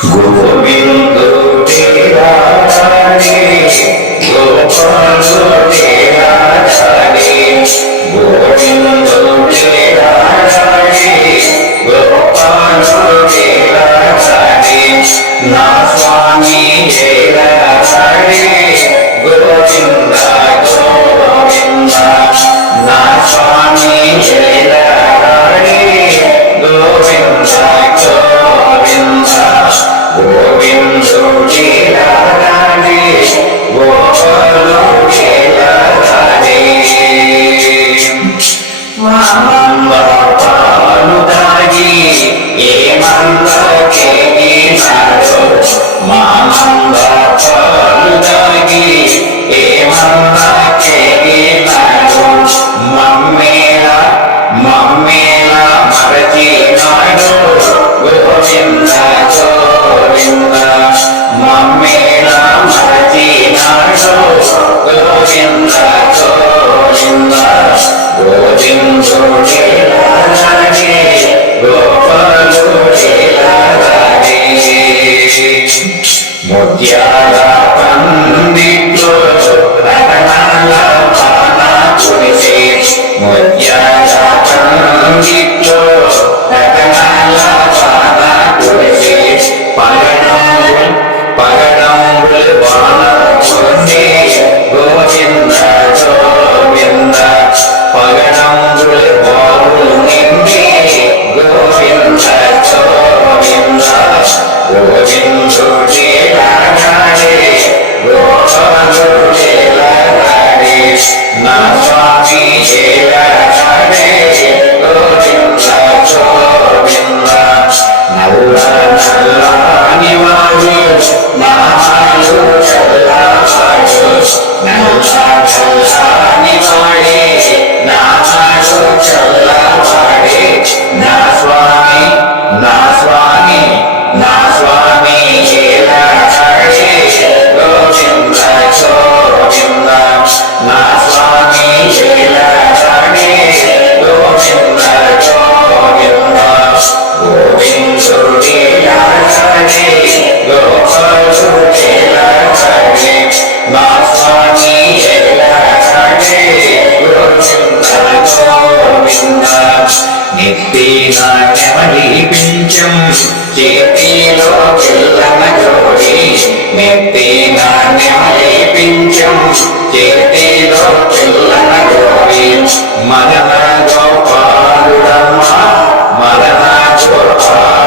గోవిందో తేరా రాణి గోపాలో తేరా రాణి గోవిందో తేరా రాణి గోపాలో తేరా రాణి నా స్వామి తేరా రాణి గోవింద గోవింద నా స్వామి తేరా రాణి గోవింద గోవింద గోవిందో తేరా రాణి గోపాలో తేరా రాణి మామంద పాలు తాగి ఏమందకేగినాడో మామంద పాలు తాగి ఏమందకేగినాడో మమ్మేలా మమ్మేలా మరచినాడో గోవింద గోవింద మమ్మేలా మరచినాడో గోవింద గోవింద గోవిందో తేరా రాణి గోపాలో తేరా రాణి ముత్యాల పందిట్లో రతనాల వాన కురిసే ముత్యాల పందిట్లో రతనాల వాన కురిసే పగడంబులు వాన కురిసే గోవింద గోవింద పగడంబులు బావులు నిండి గోవింద గోవింద గోవిందో తేరా రాణి గోపాలో తేరా రాణి నా స్వామి తేరా రాణి గోవింద గోవింద నల్ల నల్లని వాడు నామాలు చల్లవాడు నల్ల నల్లని వాడే నామాలు చల్లవాడే నా స్వామి నా స్వామి నా స్వామి తేరా రాణి గోవింద గోవింద నా స్వామి తేరా రాణి గోవింద గోవింద గోవిందో తేరా రాణి గోపాలో తేరా రాణి నా స్వామి తేరా రాణి గోవింద గోవింద నెత్తిన నెమలి పించం చేతిలో పిల్లన జోడి నెత్తిన నెమలి పించం చేతిలో పిల్లన జోడి మదన గోపాలుడమ్మ మదన గోపాల